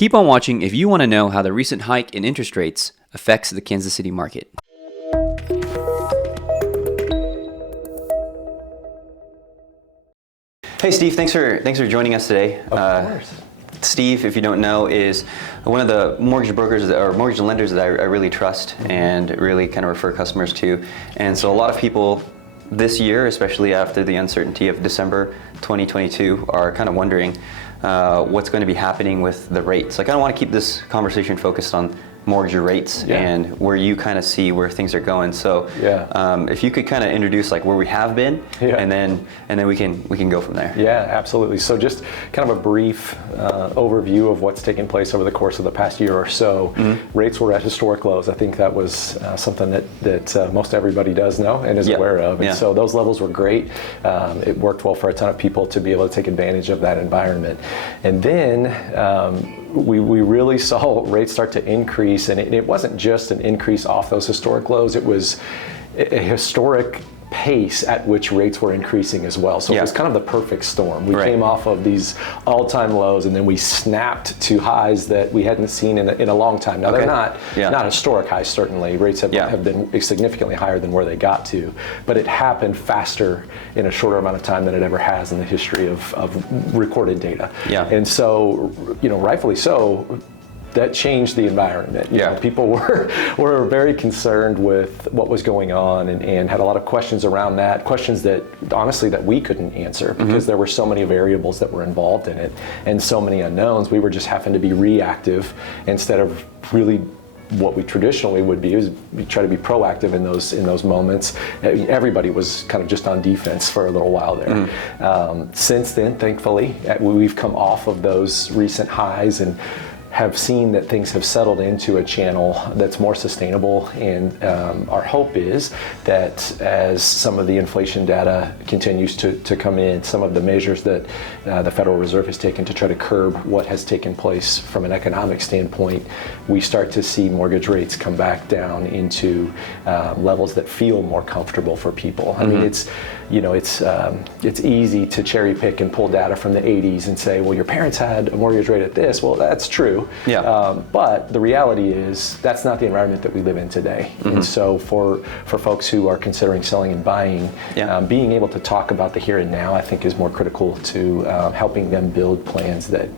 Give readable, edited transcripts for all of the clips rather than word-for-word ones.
Keep on watching if you want to know how the recent hike in interest rates affects the Kansas City market. Hey Steve, thanks for joining us today. Of course. Steve, if you don't know, is one of the mortgage brokers or mortgage lenders that I really trust and really kind of refer customers to. And so a lot of people this year, especially after the uncertainty of December 2022, are kind of wondering what's going to be happening with the rates. I kind of want to keep this conversation focused on mortgage rates and where you kind of see where things are going. So if you could kind of introduce like where we have been and then we can go from there. Yeah, absolutely. So just kind of a brief overview of what's taken place over the course of the past year or so. Rates were at historic lows. I think that was something that most everybody does know and is aware of. And so those levels were great. It worked well for a ton of people to be able to take advantage of that environment. And then we really saw rates start to increase, and it wasn't just an increase off those historic lows, it was a historic pace at which rates were increasing as well. So it was kind of the perfect storm. We came off of these all-time lows, and then we snapped to highs that we hadn't seen in a long time. Now they're not historic highs, certainly. Rates have been significantly higher than where they got to, but it happened faster in a shorter amount of time than it ever has in the history of recorded data. And so, rightfully so, that changed the environment. You know, people were very concerned with what was going on and had a lot of questions around that, questions that honestly that we couldn't answer because there were so many variables that were involved in it and so many unknowns. We were just having to be reactive instead of really what we traditionally would be, is we try to be proactive in those moments. Everybody was kind of just on defense for a little while there. Since then, thankfully, we've come off of those recent highs and have seen that things have settled into a channel that's more sustainable, and our hope is that as some of the inflation data continues to come in, some of the measures that the Federal Reserve has taken to try to curb what has taken place from an economic standpoint, we start to see mortgage rates come back down into levels that feel more comfortable for people. I mean, it's easy to cherry pick and pull data from the 80s and say, well, your parents had a mortgage rate at this. Well, that's true. But the reality is that's not the environment that we live in today. And so for folks who are considering selling and buying, being able to talk about the here and now, I think, is more critical to helping them build plans that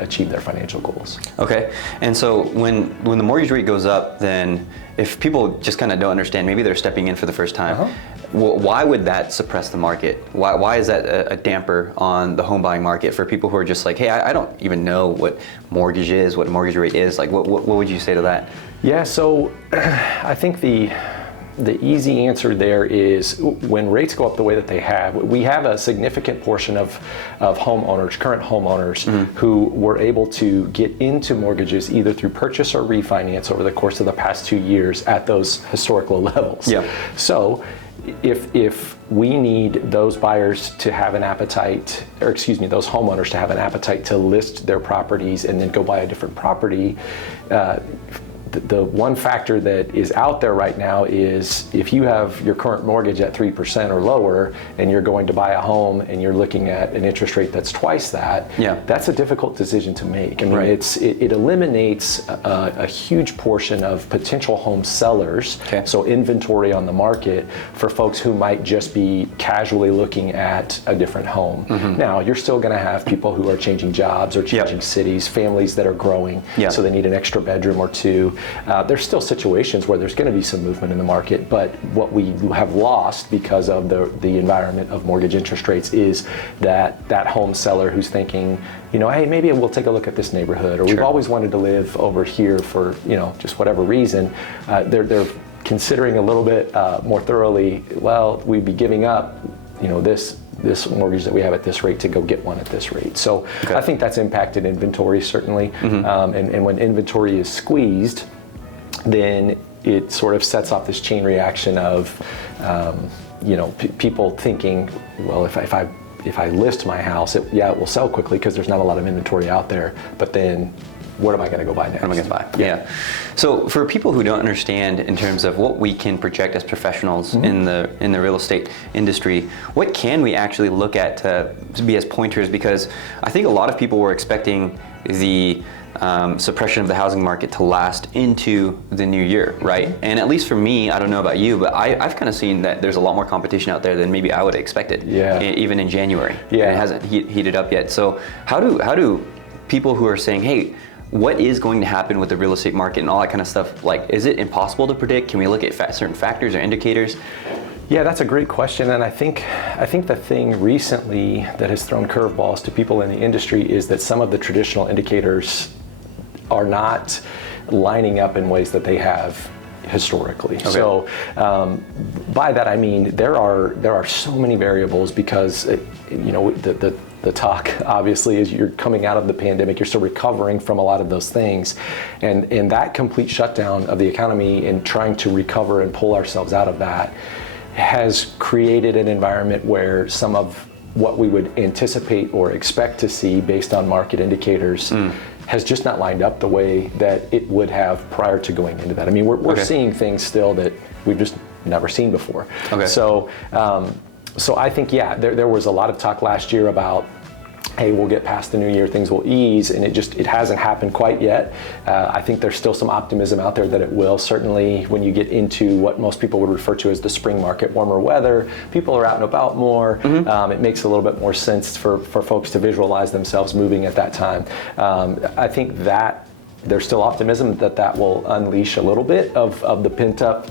achieve their financial goals. Okay. And so when the mortgage rate goes up, then if people just kind of don't understand, maybe they're stepping in for the first time, why would that suppress the market? Why is that a damper on the home buying market for people who are just like, hey, I don't even know what mortgage is, what mortgage rate is? Like, what would you say to that? Yeah, so I think the easy answer there is when rates go up the way that they have, we have a significant portion of homeowners, current homeowners, who were able to get into mortgages either through purchase or refinance over the course of the past 2 years at those historic low levels. So if we need those buyers to have an appetite, or excuse me, those homeowners to have an appetite to list their properties and then go buy a different property, the one factor that is out there right now is if you have your current mortgage at 3% or lower and you're going to buy a home and you're looking at an interest rate that's twice that, that's a difficult decision to make. I mean, it eliminates a huge portion of potential home sellers, so inventory on the market for folks who might just be casually looking at a different home. Now, you're still going to have people who are changing jobs or changing cities, families that are growing, so they need an extra bedroom or two. There's still situations where there's going to be some movement in the market, but what we have lost because of the environment of mortgage interest rates is that home seller who's thinking, hey, maybe we'll take a look at this neighborhood, or we've always wanted to live over here for just whatever reason. They're considering a little bit more thoroughly, well, we'd be giving up this mortgage that we have at this rate to go get one at this rate. So I think that's impacted inventory, certainly. And when inventory is squeezed, then it sort of sets off this chain reaction of people thinking, well, if I list my house, it will sell quickly because there's not a lot of inventory out there, but then what am I going to go buy next? What am I going to buy? Yeah. So for people who don't understand in terms of what we can project as professionals in the real estate industry, what can we actually look at to be as pointers? Because I think a lot of people were expecting the suppression of the housing market to last into the new year, right? And at least for me, I don't know about you, but I've kind of seen that there's a lot more competition out there than maybe I would have expected, even in January. Yeah. And it hasn't heated up yet. So how do people who are saying, hey, what is going to happen with the real estate market and all that kind of stuff, like, is it impossible to predict? Can we look at certain factors or indicators? Yeah, that's a great question, and I think the thing recently that has thrown curveballs to people in the industry is that some of the traditional indicators are not lining up in ways that they have historically. Okay. So by that I mean there are so many variables because the talk obviously is you're coming out of the pandemic, you're still recovering from a lot of those things, and that complete shutdown of the economy and trying to recover and pull ourselves out of that has created an environment where some of what we would anticipate or expect to see based on market indicators has just not lined up the way that it would have prior to going into that. I mean, we're seeing things still that we've just never seen before. Okay. So I think, there was a lot of talk last year about, hey, we'll get past the new year, things will ease, and it hasn't happened quite yet. I think there's still some optimism out there that it will. Certainly when you get into what most people would refer to as the spring market, warmer weather, people are out and about more. It makes a little bit more sense for folks to visualize themselves moving at that time. I think that there's still optimism that will unleash a little bit of the pent-up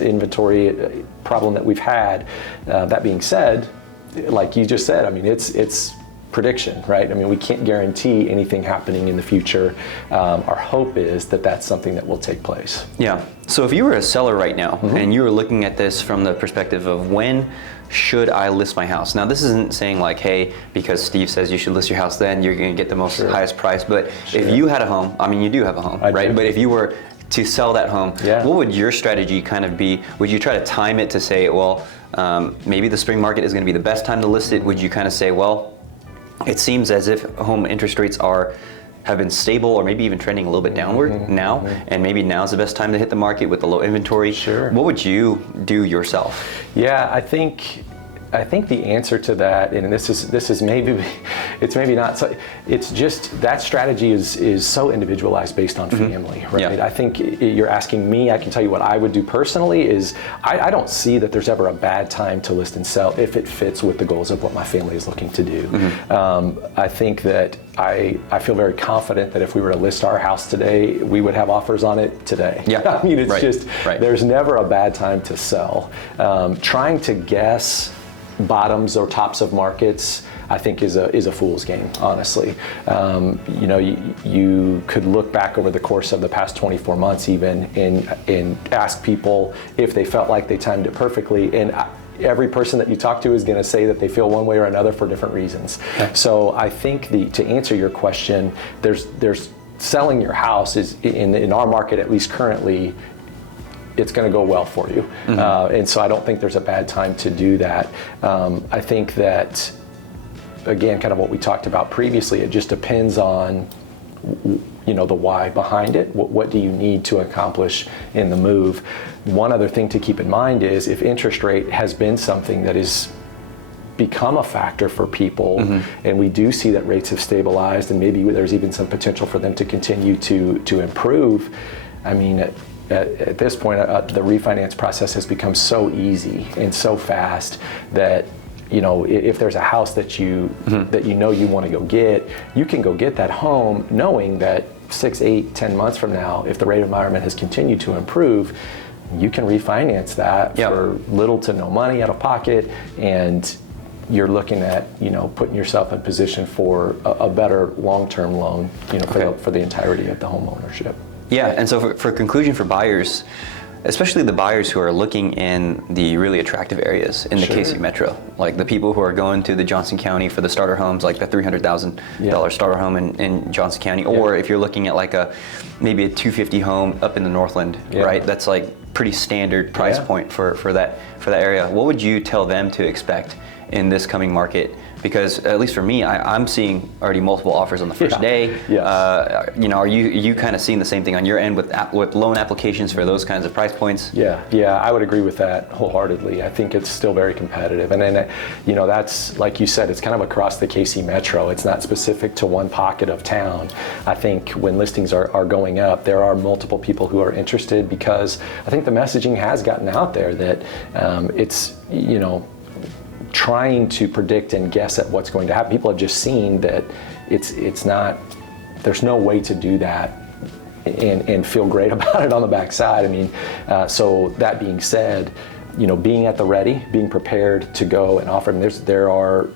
inventory problem that we've had. That being said, like you just said, I mean, it's prediction, right? I mean, we can't guarantee anything happening in the future. Our hope is that that's something that will take place. Yeah. So if you were a seller right now and you were looking at this from the perspective of when should I list my house? Now, this isn't saying like, hey, because Steve says you should list your house, then you're going to get the highest price. But if you had a home, I mean, you do have a home, right? But if you were to sell that home, what would your strategy kind of be? Would you try to time it to say, well, maybe the spring market is going to be the best time to list it? Would you kind of say, well, it seems as if home interest rates have been stable or maybe even trending a little bit downward now, and maybe now's the best time to hit the market with the low inventory. Sure. What would you do yourself? Yeah, I think the answer to that, and this is maybe not so, it's just that strategy is so individualized based on family, right? Yeah. I think you're asking me, I can tell you what I would do personally is I don't see that there's ever a bad time to list and sell if it fits with the goals of what my family is looking to do. I think that I feel very confident that if we were to list our house today, we would have offers on it today. Yeah. I mean, it's there's never a bad time to sell. Trying to guess bottoms or tops of markets, I think is a fool's game, honestly. You could look back over the course of the past 24 months even and ask people if they felt like they timed it perfectly, and every person that you talk to is going to say that they feel one way or another for different reasons. Okay. So I think to answer your question, there's selling your house is in our market, at least currently, it's going to go well for you. And so I don't think there's a bad time to do that. I think that, again, kind of what we talked about previously, it just depends on the why behind it. What do you need to accomplish in the move? One other thing to keep in mind is if interest rate has been something that is become a factor for people, and we do see that rates have stabilized and maybe there's even some potential for them to continue to improve. I mean, at this point, the refinance process has become so easy and so fast that if there's a house that you want to go get, you can go get that home knowing that 6, 8, 10 months from now, if the rate environment has continued to improve, you can refinance that for little to no money out of pocket, and you're looking at putting yourself in position for a better long-term loan for the entirety of the home ownership. Yeah, and so for conclusion for buyers, especially the buyers who are looking in the really attractive areas in the KC Metro, like the people who are going to the Johnson County for the starter homes, like the $300,000 starter home in Johnson County, or if you're looking at like maybe a $250,000 home up in the Northland, right? That's like pretty standard price point for that area. What would you tell them to expect in this coming market? Because at least for me, I'm seeing already multiple offers on the first day. Yes. Are you kind of seeing the same thing on your end with loan applications for those kinds of price points? Yeah, I would agree with that wholeheartedly. I think it's still very competitive, and then that's like you said, it's kind of across the KC Metro. It's not specific to one pocket of town. I think when listings are going up, there are multiple people who are interested because I think the messaging has gotten out there that it's trying to predict and guess at what's going to happen. People have just seen that it's not. There's no way to do that and feel great about it on the backside. I mean, so that being said, being at the ready, being prepared to go and offer. And there are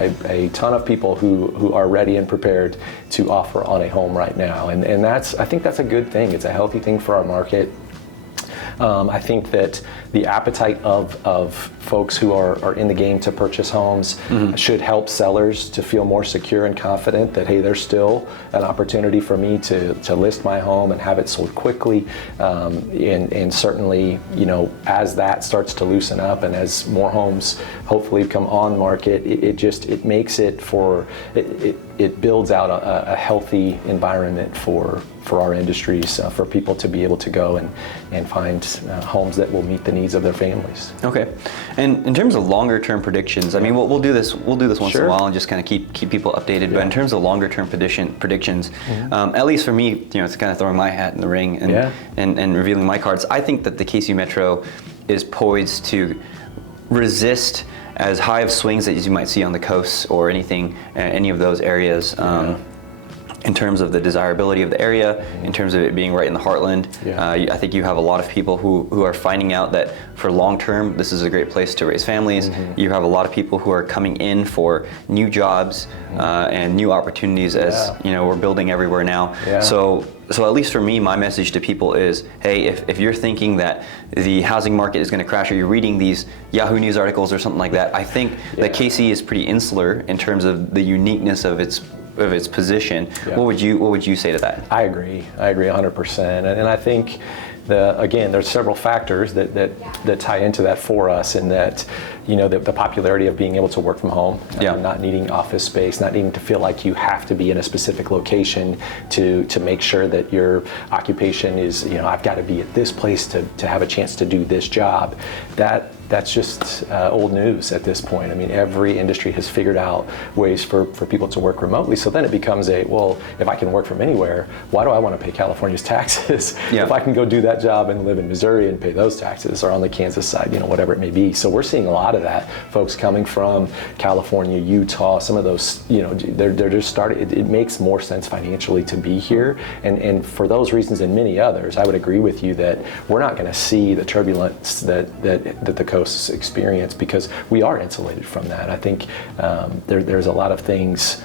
a ton of people who are ready and prepared to offer on a home right now, and I think that's a good thing. It's a healthy thing for our market. I think that the appetite of folks who are in the game to purchase homes should help sellers to feel more secure and confident that, hey, there's still an opportunity for me to list my home and have it sold quickly. And certainly, as that starts to loosen up and as more homes hopefully come on market, it makes it it builds out a healthy environment for our industries, for people to be able to go and find homes that will meet the needs of their families. Okay, and in terms of longer term predictions, I mean, we'll do this once in a while and just kind of keep people updated. Yeah. But in terms of longer term predictions, at least for me, it's kind of throwing my hat in the ring and revealing my cards. I think that the KC Metro is poised to resist as high of swings as you might see on the coasts or any of those areas. In terms of the desirability of the area, in terms of it being right in the heartland. I think you have a lot of people who are finding out that for long term, this is a great place to raise families. You have a lot of people who are coming in for new jobs and new opportunities as we're building everywhere now. So at least for me, my message to people is, hey, if you're thinking that the housing market is going to crash, or you're reading these Yahoo News articles or something like that, I think that KC is pretty insular in terms of the uniqueness of its position. What would you say to that? I agree 100%, and I think there's several factors that tie into that for us, in that the popularity of being able to work from home, not needing office space, not needing to feel like you have to be in a specific location to make sure that your occupation is, I've got to be at this place to have a chance to do this job. That's just old news at this point. I mean, every industry has figured out ways for people to work remotely. So then it becomes if I can work from anywhere, why do I want to pay California's taxes if I can go do that job and live in Missouri and pay those taxes, or on the Kansas side, whatever it may be. So we're seeing a lot of that. Folks coming from California, Utah, some of those, they're just starting. It makes more sense financially to be here. And for those reasons and many others, I would agree with you that we're not going to see the turbulence that the coasts experience, because we are insulated from that. I think there's a lot of things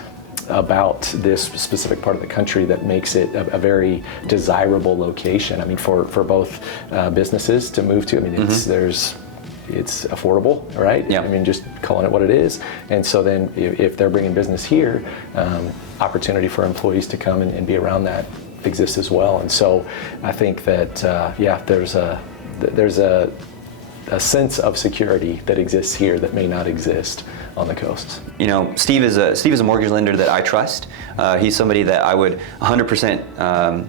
about this specific part of the country that makes it a very desirable location. I mean, for both businesses to move to. I mean, it's affordable, right? I mean, just calling it what it is. And so then if they're bringing business here, opportunity for employees to come and be around that exists as well. And so I think that there's a sense of security that exists here that may not exist on the coasts. Steve is a mortgage lender that I trust. He's somebody that I would 100%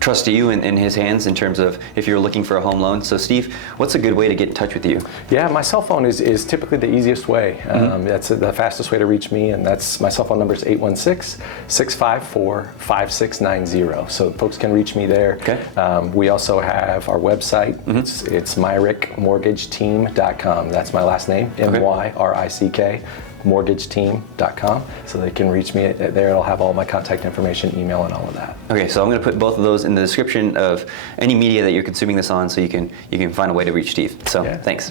trust you in his hands in terms of if you're looking for a home loan. So Steve, what's a good way to get in touch with you? Yeah, my cell phone is typically the easiest way. That's the fastest way to reach me, and that's my cell phone number is 816-654-5690. So folks can reach me there. Okay. We also have our website. It's myrickmortgageteam.com. That's my last name, MYRICK. mortgageteam.com, so they can reach me there. It'll have all my contact information, email, and all of that. Okay, so I'm going to put both of those in the description of any media that you're consuming this on, so you can find a way to reach Steve. So thanks.